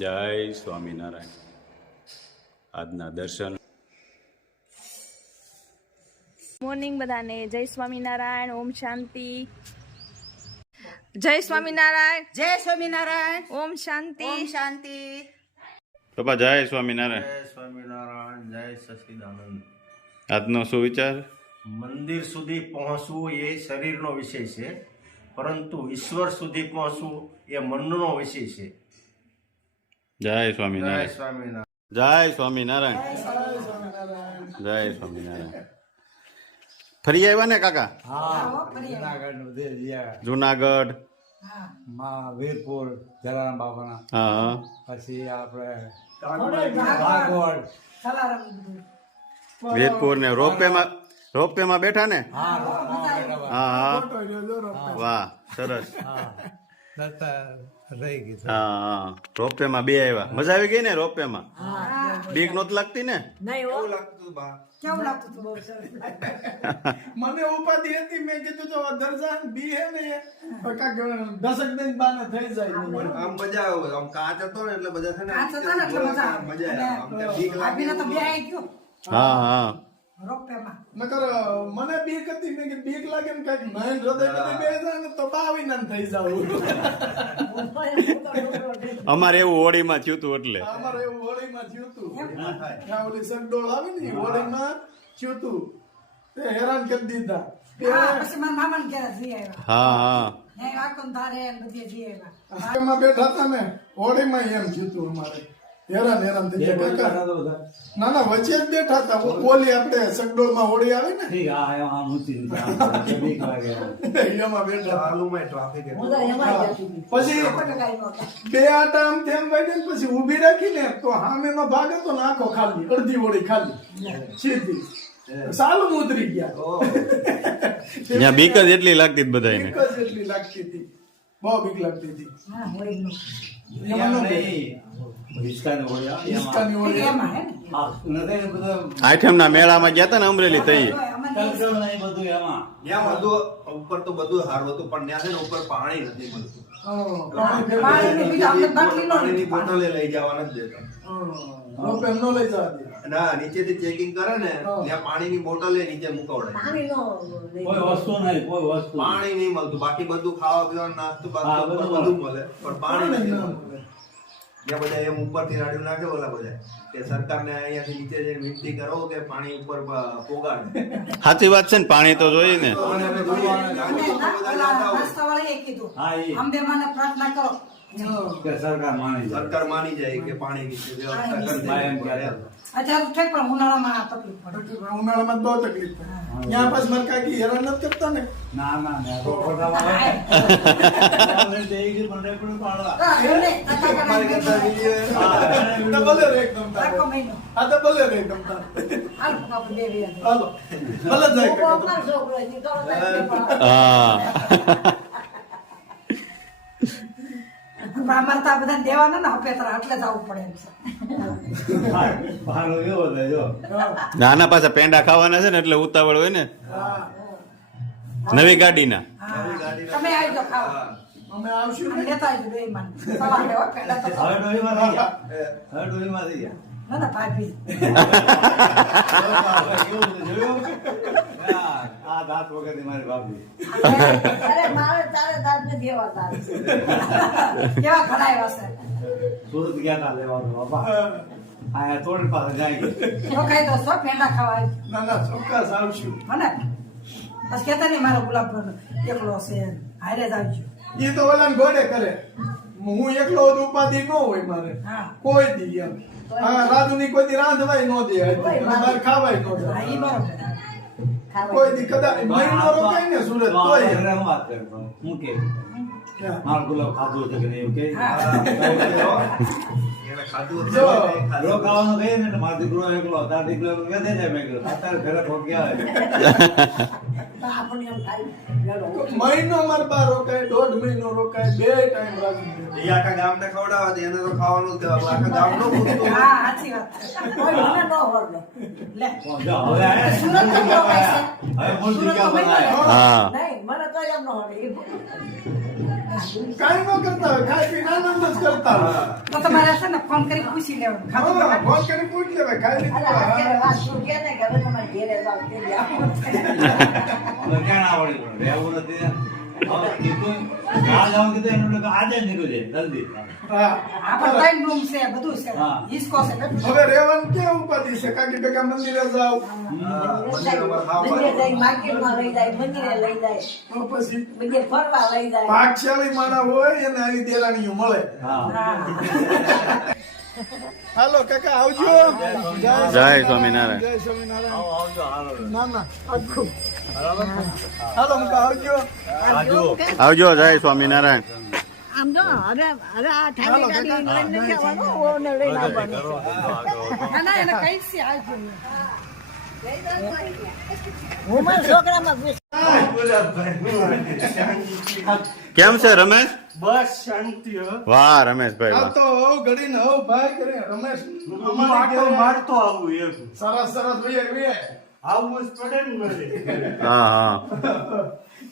જય સ્વામિનારાયણ. આજના દર્શન. મોર્નિંગ બધાને. જય સ્વામિનારાયણ. ઓમ શાંતિ. જય સ્વામિનારાયણ. જય સ્વામિનારાયણ. ઓમ શાંતિ. ઓમ શાંતિ. પપ્પા જય સ્વામિનારાયણ. જય સ્વામિનારાયણ. જય સચિદાનંદ. આજનો શું વિચાર? મંદિર સુધી પહોંચવું એ શરીરનો વિષય છે, પરંતુ ઈશ્વર સુધી પહોંચવું એ મનનો વિષય છે. જય જય સ્વામિનારાયણ. સ્વામિનારાયણ. જય સ્વામિનારાયણ. જય સ્વામિનારાયણ. ફરી આવ્યા ને કાકા? જુનાગઢ, વીરપુર જલારામ બાબાના, હા, પછી આપણે વીરપુર ને રોપવેમાં બેઠા ને? હા હા, વાહ સરસ. રહી ગઈ. હા, રોપવેમાં બે આવ્યા. મજા આવી ગઈ ને રોપવેમાં? બીક નહોતી લાગતી ને? કેવું લાગતું તું? મને ઉપાધિ હતી, મેં કીધું તો દરજાન બી હે ને કાક દસક દિન બાને થઈ જાય. આમ મજા આવે, આમ કાચ હતો ને એટલે બધા છે ને કાચ હતો ને એટલે મજા આવે. મજા આવે. આમ ત્યાં બીક લાગે. આપીને તો બે આવી ગયો હા હા. રોપવેમાં. નકર મને બીક હતી, મેં કીધું બીક લાગે ને કઈક નયન હૃદય બધી બે જાય ને તો બાવીને થઈ જાવ. અમારે એવું હોળીમાં થયું હતું એટલે. અમારે એવું હોળીમાં થયું હતું. ત્યાં ઓલી સગડોળ આવી ને હોળીમાં થયું હતું, તે હેરાન કરી દીધા. હા, પછી મારા મામાને ઘેર જઈ આવ્યા. હા હા. ત્યાં વાંકણ ધારે ને બધે જઈ આવ્યા. એમાં બેઠા હતા ને હોળીમાં એમ થયું હતું અમારે. હેરાન થઈ ગયા કાકા. ના ના, વચ્ચે જ બેઠા હતા. ઓલી આપણે સગડોળમાં હોળી આવે ને એમાં બેઠા. ચાલુમાં ટ્રાફિક હું તો એમાં જ હતી. પછી બે આટા આમ તેમ વાગ્યા ને પછી ઊભી રાખીને તો સામેનો ભાગ હતો ને આખો ખાલી, અડધી હોળી ખાલી સીધી. સાલું ઉતરી ગયા. ત્યાં બીક જ એટલી લાગતી બધાને. બીક જ એટલી લાગતી હતી, બહુ બીક લાગતી હતી. હા, હોળીનું. હિંચકાની હોળી. એમાં હે ને? આઠમના મેળામાં ગયા હતા ને અમરેલી તઈ. ત્યાં બધું ઉપર તો બધું સારું હતું, પણ ત્યાં છે ને ઉપર પાણી નથી મળતું. પાણીની બીજા આપણે બાટલીનો પાણીની બોટલે લઈ જવા નથી દેતા. રોપે એમ ન લઈ જવા દે. ના, નીચેથી ચેકિંગ કરે ને ત્યાં પાણીની બોટલે નીચે મુકાવડાય. પાણી નહીં મળતું, બાકી બધું ખાવા પીવાનું નાસ્તો બધું મળે, પણ પાણી નથી મળતું. ત્યાં બધા એમ ઉપરથી રાડ્યું નાખે ઓલા બધા કે સરકારને અહીંયાથી નીચે જઈને વિનંતી કરો કે પાણી ઉપર પોગાડે. સાચી વાત છે ને, પાણી તો જોઈએ ને. નાસ્તાવાળાએ કીધું, અંબે માને પ્રાર્થના કરો. સરકાર માની જાય કે પાણીની વ્યવસ્થા કરી દે. અત્યારે ઠીક, પણ ઉનાળામાં આ તકલીફ પડે. ઉનાળામાં બહુ તકલીફ થાય. ત્યાં પછી મારે કાંઈ હેરાન નથી કરતા ને. અમારી કરતા ભલે રે એકદમ તારે. આખો મહિનો. આ તો ભલે રે એકદમ તારે. હાલ આપણે બે વીરા. હાલો ભલે જાય કાકા. અમારો છોકરો છે, નીકળો થાય. હા. પણ અમારે તો આ બધા દેવાના ને હપેતરા એટલે જવું પડે એમ છે. નાના પાછા પેંડા ખાવાના છે ને એટલે ઉતાવળ હોય ને. નવી ગાડીના. હા, તમે આવજો ખાવા. અમે આવશું અને ને. લેતા આવજો બે માન. સવારે હો, પહેલા તો ના ના ભાભી. અરે મારે તારે દાદ ને દેવા દાદ છે. કેવા ખડાય હશે. રોકાઈ દો છો પેંડા ખાવા આવજો. ના ના, ચોક્કસ આવશું. હને બસ કેતા નહીં મારો ગુલાબ એકલો છે હારે જ આવજો. એ તો ઓલાને ઘોડે કરે. હું એકલો જ ઉપાધિ ન હોય મારે. હા. કોઈ દી એમ. હા, રાજુની કોઈ દી રાંધવાય ન દે. મારે ખાવાય ન હા, દે. ઈ બરોબર. કોઈ દી કદાચ મહિનો રોકાય ને સુરત તોય. એને ખાધું જો. આપણને એમ થાય મહિનો મારે બહાર રોકાય, 1.5 મહિનો રોકાય, 2 ટાઈમ રાજુ. એ આખા ગામને ખવડાવે તો એને તો ખાવાનું જ દેવાનું. આખા ગામ નો પૂરતું. હા, સાચી વાત છે. કોઈ મને ન હોડે. લે. સુરત તો રોકાય છે. સુરત તો મહિનો હા. નહીં, મને તો એમ ન હોડે. કાંઈ ન કરતા હોય, ખાઈ પીને આનંદ જ કરતા હોય. તો તમારે છે ને ફોન કરી પૂછી લેવાનું ખાધું હા, બનાવ્યું? ફોન કરી પૂછી લેવાય, ખાઈ લીધું. અલા, હા. અત્યારે વાત શું કહે ને કે હવે તમારે ઘેરે જાઓ, ઘેરે આવો. હવે ક્યાં ના આવડી પણ રહેવું નથી. હવે કીધું, આ જવાનું કીધું એનું એટલે આજે જ નીકળી જાય, જલ્દી. હા. આપણે ત્રણ રૂમ છે, બધું છે. હા. હિસકો છે, બધું છે. હવે રહેવાનું ક્યાં ઉપાધિ છે? કાકી ભેગા મંદિરે જાવ મંદિરે જઈ માર્કેટમાં લઈ જાય, મંદિરે લઈ જાય, તો પછી બધે ફરવા લઈ જાય. ભાગશાળી માણસ હોય એને આવી દેરાણીઓ મળે. હા. હાલો કાકા, આવજો. જય સ્વામિનારાયણ. જય સ્વામિનારાયણ. આવજો, હાલો. ના ના, આખું. હાલો મુકા, આવજો. આવજો. જય સ્વામિનારાયણ. આમ જો હવે આ હાલો, ઠાલી કાકા. ગાડી લઈને નથી આવવાનું, ઓને લઈને આવવાનું. ના ના, એને કહીશ છે, આવજો. હું મારા છોકરામાં ઘૂસ. કેમ છે રમેશ? બસ શાંતિ હો. વાહ રમેશભાઈ આ વાહ. તો હવ ઘડીને હવ ભાઈ કરે રમેશ. માટો મારતો આવું એક સરસ સરસ ભાઈ આવું જ પડે ને મારે હા હા.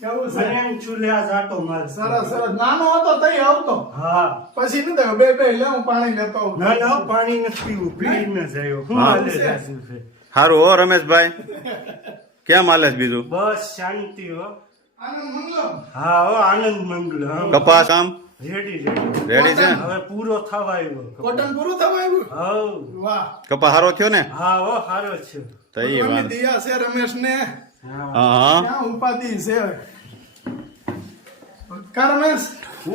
કેવું છે? મને એમ ચૂલ્યા જાતો મારે સરસ સરસ. નાનો હતો તઈ આવતો, હા પછી નથી આવ્યો. બે બે લે, હું પાણી લેતો આવું. ના ના પાણી નથી પીવું પીને જ આવ્યો હું હા. હાલે જાશું છે સારું હો રમેશભાઈ. કેમ હાલે છે બીજું? બસ શાંતિ હો આનંદ મંગલો. હા હો આનંદ મંગલ હા કપાસ આમ રેડી રેડી રેડી છે? હવે પૂરો થવા આવ્યો કોટન પૂરું થવા આવ્યું. હવ વાહ, કપાસ હારો થયો ને? હા હો સારો છે તો ઈ ભગવાનની વાત. દયા છે રમેશ ને. હા હા ક્યાં ઉપાધિ છે? કા રમેશ?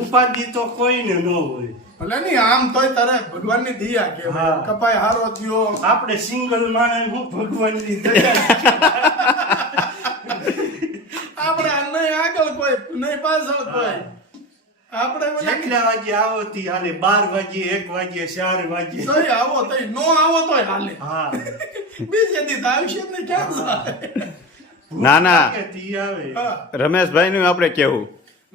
ઉપાધિ તો કોઈને ન હોય ભલે નહીં, આમ તોય તારે ભગવાનની દયા કે હા. કપાય હારો થયો. આપણે સિંગલ માણસ હું ભગવાનની દયા આપણે નહીં આગળ કોઈ, નહીં પાછળ કોઈ. આપણે બોલે જેટલા વાગે આવો તી હાલે 12 વાગે 1 વાગે 4 વાગે તોય આવો તોય, નો આવો તોય હાલે. હા બીજે દી તો આવશે જ નહીં, ક્યાં જાય? ના ના કે તી આવે હા. રમેશભાઈ નું આપણે કેવું.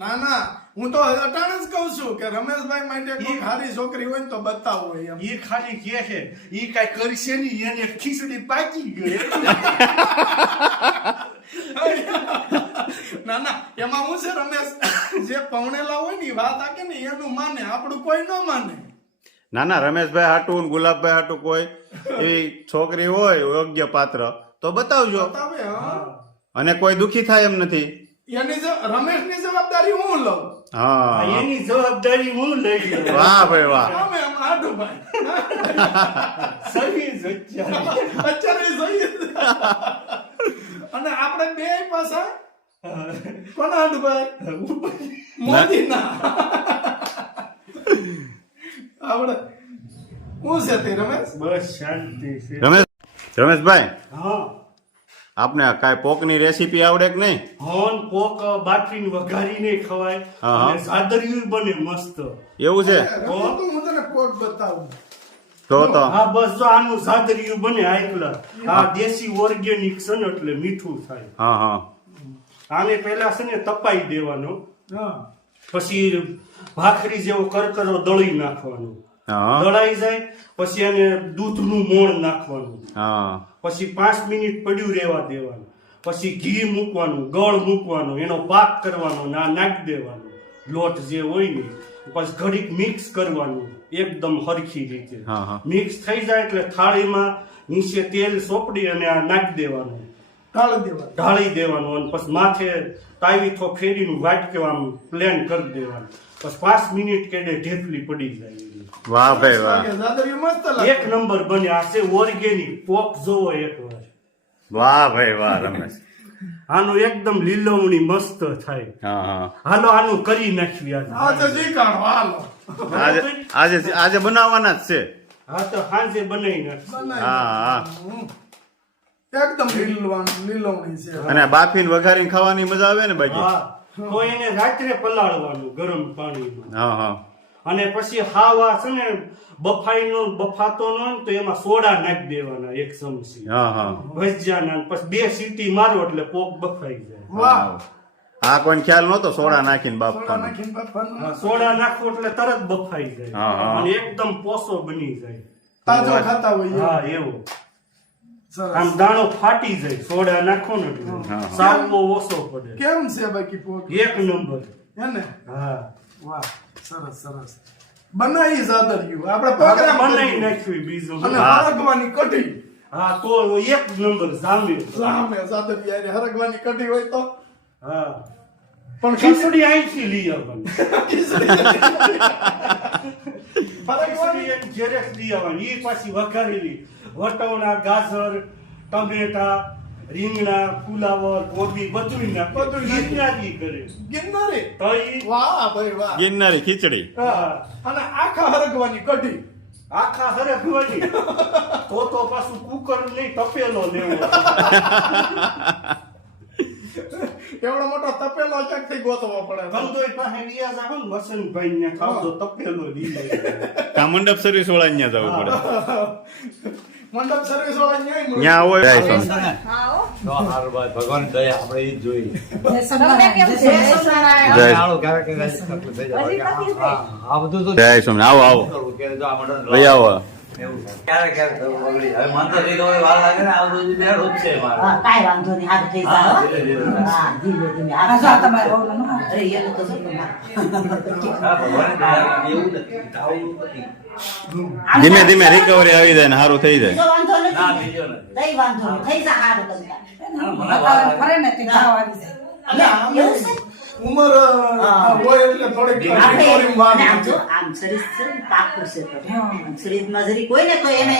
ના ના, હું તો અટાણે જ કહું છું કે રમેશભાઈ માટે કોઈ સારી છોકરી હોય ને તો બતાવો એમ. એ ખાલી કે છે ઈ કઈ કરશે નહીં એને ખીચડી પાકી ગઈ ના ના, એમાં હું છે રમેશ, જે પૌણેલા હોય ને ઈ વાત આકે ને એનું માને, આપણું કોઈ ન માને. ના ના રમેશભાઈ હાટું ગુલાબભાઈ હાટું કોઈ એવી છોકરી હોય યોગ્ય પાત્ર તો બતાવજો. બતાવે, હા. અને કોઈ દુખી થાય એમ નથી. એની રમેશની જવાબદારી હું લઉં. હા એની જવાબદારી હું લઈ લઉં વાહ ભાઈ વાહ. અમે આમ આડુભાઈ સહી જ અત્યારે. અત્યારે જોઈએ જ. અને આપણે બે પાછા કોના આડુભાઈ? મોદી ના. આપણે હું છે તે રમેશ? બસ શાંતિ છે રમેશભાઈ હા આપને કાંઈ પોકની રેસીપી આવડે કે નહીં? હોન પોક બાફીને વઘારીને ખવાય હા. અને સાદરિયું બને મસ્ત એવું છે? રમેશ, તો હું તને કોક બતાવું. તો હા બસ જો આનું સાદરિયું બને આયકલા આ દેશી ઓર્ગેનિક છે ને એટલે મીઠું થાય હા હા આને પહેલા છે ને તપાઈ દેવાનો હા. પછી ભાખરી જેવો કરકરો દળી નાખવાનો હા દળાઈ જાય પછી એને દૂધનું મોણ નાખવાનું હા પછી 5 મિનિટ પડ્યું રહેવા દેવાનું પછી ઘી મૂકવાનું ગળ મૂકવાનું એનો પાક કરવાનો ના નાખી દેવાનું લોટ જે હોય ને પછી ઘડીક મિક્સ કરવાનું એકદમ હરખી રીતે હા, હા. મિક્સ થઈ જાય એટલે થાળીમાં નીચે તેલ સોપડી અને આ નાખી દેવાનું ટાળી દેવા. ઢાળી દેવાનું અને પછી માથે તાવીથો ફેરીનું વાટકે આમ પ્લેન કરી દેવાનું પછી 5 મિનિટ કેડે ઢેફલી પડી જાય એની. વાહ ભાઈ વાહ. દાદરી મસ્ત લાગે. એક નંબર બને આ છે ઓર્ગેનિક પોક જોવો એકવાર વાહ ભાઈ વાહ રમેશ. આનું એકદમ લીલવણી મસ્ત થાય હા હા હાલો આનું કરી નાખવી આજે આજે જીકાણો, હાલો. આજે આજે બનાવવાના જ છે. હા તો સાંજે બનાવી નાખશું હા હા એકદમ લીલવણી છે. અને બાફીને વઘારીને ખાવાની મજા આવે ને બાકી. હા તો એને રાત્રે પલાળવાનું ગરમ પાણીમાં હા હા અને પછી હાવા છે ને બફાતો ન હોય ને તો એમાં સોડા નાખી દેવાના 1 ચમચી હા હા ભજીયાના પછી 2 સીટી મારો એટલે પોક બફાઈ જાય વાહ. આ કોઈ ખ્યાલ નહોતો સોડા નાખીને સોડા બાફવાનો. નાખીને બાફવાનું. હા, સોડા નાખો એટલે તરત બફાઈ જાય હા, હા. અને એકદમ પોસો બની જાય તાજો ખાતા હોય હા એવું. એવું સરસ. આમ દાણો ફાટી જાય સોડા નાખો ને એટલે હા. સાવ બહુ ઓછો પડે કેમ છે બાકી પોક? એક નંબર હે ને? હા વાહ સરસ સરસ બનાવી સાદરિયું આપણે પ્રોગ્રામ બનાવી નાખ્યું બીજું અને હરગવાની કઢી હા તો એક નંબર જામે સામે સાદરિયા રે હરગવાની કઢી હોય તો હા પણ ખીચડી અહીંથી લઈ આવવાની હરગવાની જેરેક્સ લઈ આવવાની એ પાછી વઘારેલી વટાણા ગાજર ટમેટા રીંગણા ફુલાવર કોબી બધું બધું ગિરનારી કરે ગિરનારી તો ઈ વાહ ભાઈ વાહ ગિરનારી ખીચડી હા, અને આખા હરગવાની કઢી આખા હરે ભવાની તો પાછું કુકર નહીં તપેલો લેવો એવડો મોટો તપેલો ક્યાંકથી ગોતવો પડે કંદોય પાસે રિયાઝ આવે ને વસંતભાઈ ને ખાવ તો તપેલો લઈ લે કા મંડપ સર્વિસ વાળા ન્યા જવું પડે મંડપ સર્વિસ વાળા ન્યાય મળે. ન્યા હોય જય સ્વામી. હા હો. તો હારું ભાઈ ભગવાન દયા આપણે ઈ જ જોઈએ તમને કેમ છે? જય સ્વામિનારાયણ. જય આવો ક્યારેક ક્યારેક તકલીફ થઈ જાય. હજી બાકી છે? આ બધું તો જય સ્વામી આવો આવો કરવું કે જો આ મંડળ લઈ આવો એવું થાય. ક્યારેક ક્યારેક થવું બગડી જાય. હવે મન તો થઈ ગયું વાર લાગે ને આ બધું બેઠું જ છે મારે કાંઈ વાંધો નહીં હાથ થઈ હા, જાય ધીરે ધીરે. હા ધીમે ધીમે આ જો તમારે ઓલું અરે એનું તો શું હા, ભગવાને દયા એવું નથી આવું નથી ધીમે ધીમે રિકવરી આવી જાય ને સારું થઈ જાય બીજો વાંધો ના નથી બીજો નથી કઈ વાંધો નહીં થઈ જાય હારું તમને ફરે ને તે ખાવા આવી જાય એવું છે ઉંમર હોય એટલે થોડીક આપણે recovery માં આમ આવે. જો આમ શરીર છે ને પાકું છે તો શરીરમાં જરી કોઈ ને તો એને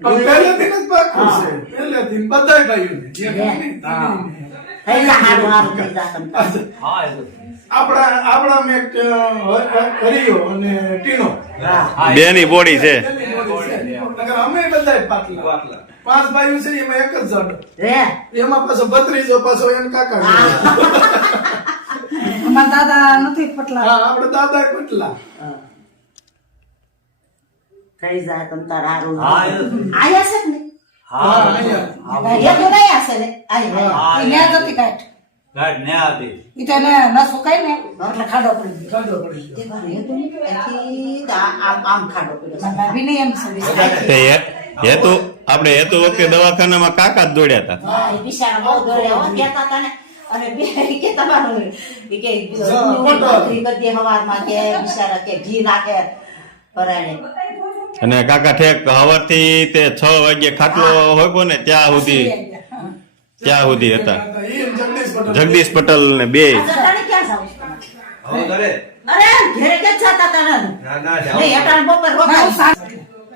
પણ પહેલેથી જ પાક્કું છે પહેલેથી બધાય ભાઈઓને. થઈ જાય હારું હારું થઈ જાય તમને હા એ તો આપણા મેં હરિયો અને ટીનો હા બે ની બોડી છે પેલી બોડી છે. નકર અમે બધાય પાટલા 5 ભાઈઓ છે એમાં એક જ જડ રે એમાં પાછો ભત્રીજો પાછો એમ કાકા અમાર દાદા નથી પટલા હા આપણે દાદા કેટલા થઈ જાય તમ તાર હારું હા, એ તો. આયા છે ને હા અહીંયા એ તો નહીં હશે ને આઈ હા, ન્યા જતી કાઢ ગાઢ ન્યા હતી ઈ તો એને ન સુકાય ને એટલે ખાડો પડી ગયો ખાધો પડી ગયો. એ બાર એ તો નહીં, અહીંથી આમ ખાડો પડ્યો ભાભી ને એમ સર્વિસ તે હેતુ આપણે હેતુ વખતે દવાખાનામાં કાકા જ દોડ્યા હતા હા એ બિચારા બહુ દોડ્યા હો કહેતા હતા ને અને બે કે તમારું ઈ કે ભાખરી કરી દે હવારમાં કે બિચારા કે ઘી નાખે પરાણે અને કાકા ઠેક હવારથી તે 6 વાગે ખાટલો હોય ને ત્યાં સુધી હતા જગદીશ પટેલ ને બે અટાણે ક્યાં જાવ છો તમે? હવે ઘરે અરે ઘરે કે જતા હતા ને ના ના જાઓ. નહીં અટાણે બપોર રોકાય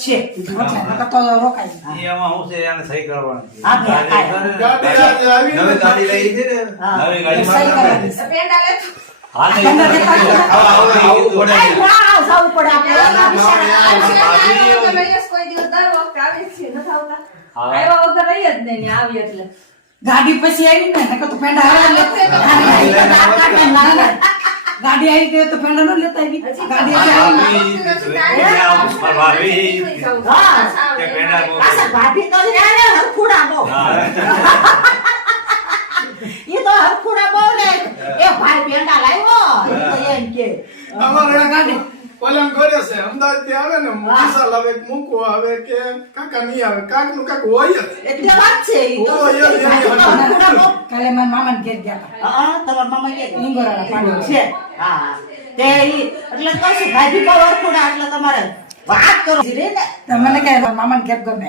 છે એટલે તો રોકાય ઈ એમાં હું છે એને સહી કરવાની હા, બે કાંઈ. ગાડી આજે આવી નવી ગાડી લઈ છે ને હા. નવી ગાડી સહી કરવાની. પેંડા લે. હા ને તમને ઈ તો દેખાય? આવું પડે. આય, વાહ, જવું પડે આપણે. બિચારા તો લઈએ જ કોઈ દિવસ દર વખતે આવે જ છે નથી આવતા હા. આવ્યા વગર રહી જ નહીં ને આવી એટલે ગાડી પછી આવી ને નકર તો પેંડા ગાડી આવી ગઈ તો પેંડા નો લેતા આવી ગાડી આવી પાછા ભાભી તો રહ્યા ને હરખુડા બહુ એ તો હરખુડા બહુ ને એ ભાઈ પેંડા લાવ્યો એ તો એમ કે અમારે ગાડી ઓલામ ઘરે છે અમદાવાદ થી આવે ને મસાલ આવે કે મૂકવા આવે કે કાકા નહીં આવે કાક નું કાક હોય જ એટલે વાત છે ઈ તો ઓ, યસ, યસ, યસ. હરખુડા બહુ. કાલે મારા મામા ને ઘેર ગયા હતા હા તમારા મામા કે ઇંગોરાના પાડો છે હા તે ઈ એટલે કહું છું ભાભી બહુ હરખુડા એટલે તમારે વાત કરો રે ને મને કે મામા ને ઘેર ગમે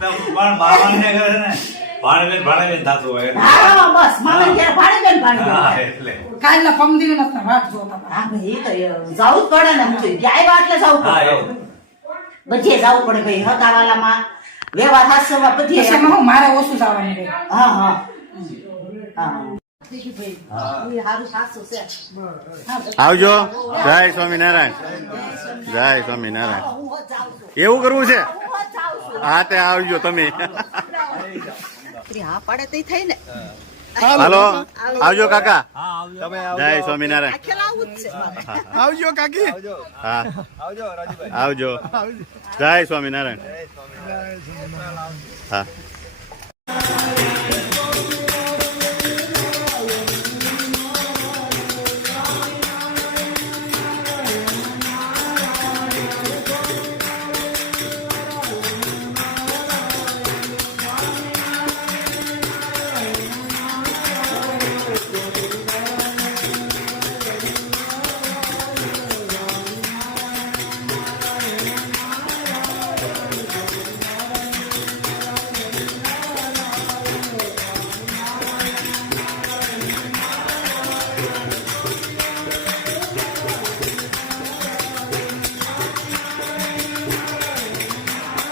પણ મામાને ઘરે ને ભાણેબેન થાતું હોય હા બસ મામા ને ઘેર ભાડે હા ભાડે એટલે કાલના પમદી નથી વાત જોતા હા ભાઈ તો જવું જ પડે ને હું ક્યાંય એટલે જવું હા પડે એવું બધે જવું પડે ભાઈ હતાવાલામાં વ્યવહાર હાસ્યમાં બધે હું મારે ઓછું જવાનું રે હા હા હા હારું સાસુ છે આવજો જય સ્વામિનારાયણ જય સ્વામિનારાયણ એવું કરવું છે હા તે આવજો તમે હા પડે તો થઈ ને હાલો આવજો કાકા તમે જય સ્વામિનારાયણ ખેલા આવું જ છે આવજો કાકી હા આવજો રાજુભાઈ આવજો જય સ્વામિનારાયણ હા